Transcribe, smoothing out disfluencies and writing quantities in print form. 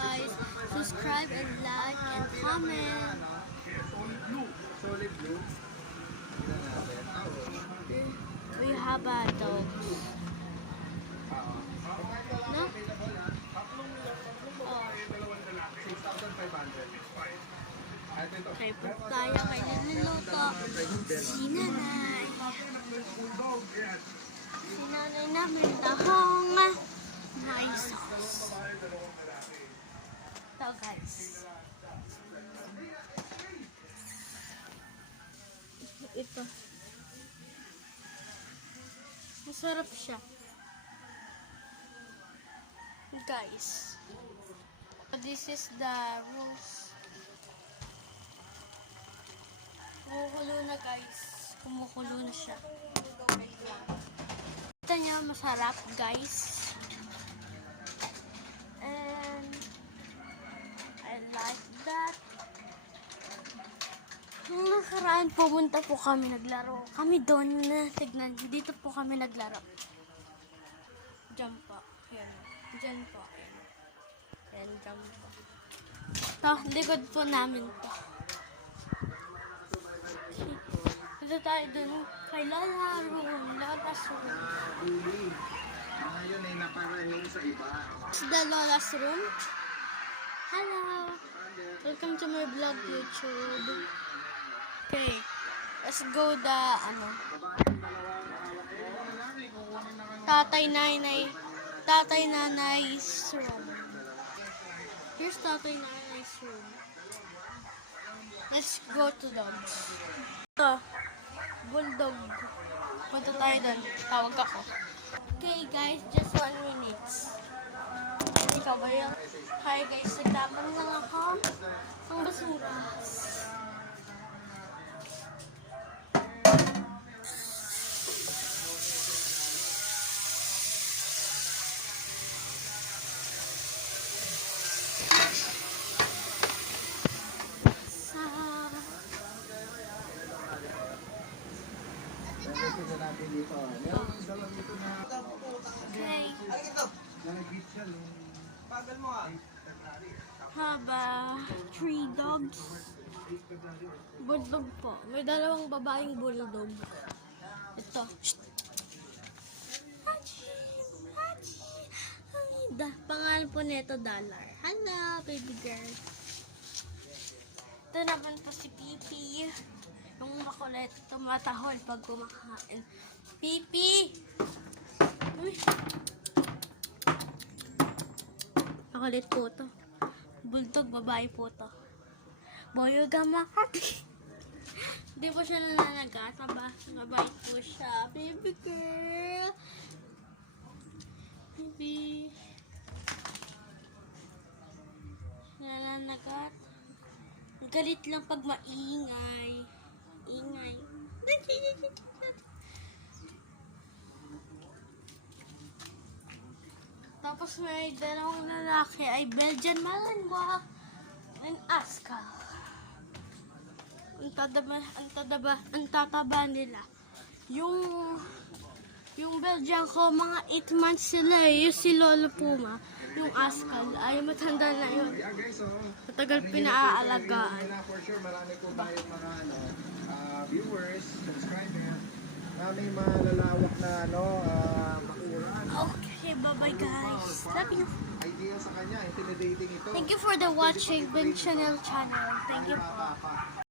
guys. Subscribe and like and comment. Solid blue. We have a dog. No? Oh. 6,500. Okay, punta tayo kay niluluto. Si nanay. Si nanay namin tahong may sauce. Ito guys. Ito. Masarap siya. Guys. This is the roast. Kumukulo na guys. Kumukulo na siya. Kita niya masarap guys. And I like that. Nung nakaraan pumunta po kami naglaro. Kami doon na tignan. Dito po kami naglaro. Diyan po. Yan. Diyan po. Yan. Diyan po. Ito, likod po namin po. Dito tayo dun kay Lola Room. Lola's Room. Ngayon ay naparahing sa iba. It's the Lola's Room. Hello. Welcome to my vlog YouTube. Okay. Let's go the Tatay Nanay's room. Here's Tatay Nanay's room. Let's go to dogs. Bulldog. Punta tayo doon. Tawag ako. Okay guys, just 1 minute. Ikaw ba yung... Hi guys, nagtapon lang ako ang basura. Ito natin dito. Meron yung dalawang dito na... Okay. Nag-beat siya. Pagal mo nga. Haba, 3 dogs. Bulldog po. May dalawang babaeng bulldog. Ito. Hachi! Hachi! Pangalan po nito Dollar. Hello, baby girl. Ito naman po si Pipi. Yung makulit, tumatahol pag kumakain. Pipi! Uy! Makulit po to. Bulldog, babae po to. Boyo gamakati. Hindi po siya nananagataba. Mabait po siya. Baby girl. Baby. Nananagat. Galit lang pag maingay. Ingay. Tapos may dalawang lalaki ay Belgian Malinois and Askal. Ang tataba nila. Yung Belgian ko, mga 8 months sila eh. Yung si Lolo Puma, yung Askal, ay matanda na yun. Matagal pinaaalagaan. For sure, marami po tayong mga viewers, subscribers, na may malalawak na makuran. Okay, bye-bye guys. Love you. Idea sa kanya, intimidating ito. Thank you for the watching Ben Chanel channel. Thank you po.